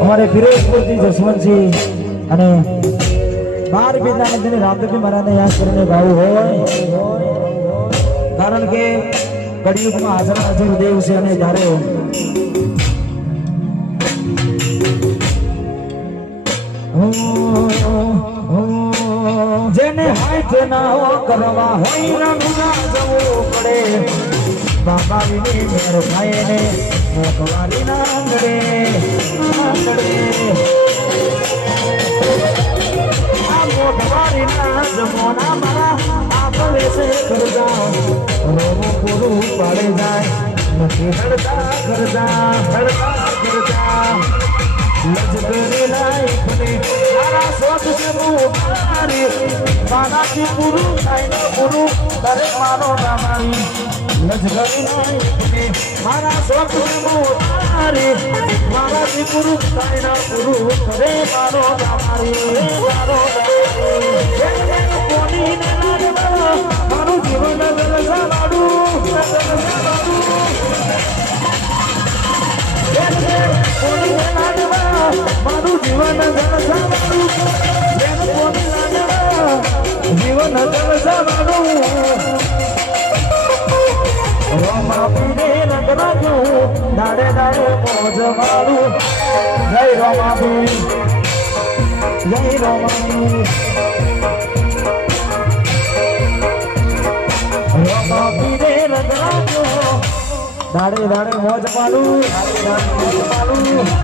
हमारे फिरोजपुर जी जसवंत અને 12 બીજાને જેને રામદેવજી મહારાજને યાદ કરીને ગાવું હોય કારણ કે કળિયુગમાં હાજર દેવ છે અને જ્યારે જેને હાથ ના કરવા હોય રંગના જવું પડે બાબા વિની મેર થાય ને મોકવારી ના આંગળે આ મોકવારી ના જમોના મારા આપણે છે કરજા રોવો પૂરું પાડે જાય નથી હડતા કરતા લજગરે લાઈફ ને મારા શોખ છે મુકારી મારાથી પૂરું થાય ને પૂરું દરે મારો નામારી લજગરે લાઈફ ને મારા શોખ છે મુકારી મારાથી પૂરું થાય ને પૂરું દરે મારો નામારી કોની ને લાડવા મારું જીવન જલસા લાડું મારું જીવન જલસા મારું જીવન જલસા મારું રમાપીને રંગરાજું દાડે દાડે મોજ મારું જય રમાપી જય રમાપી રમાપીને રંગરાજું દાડે દાડે મોજ મારું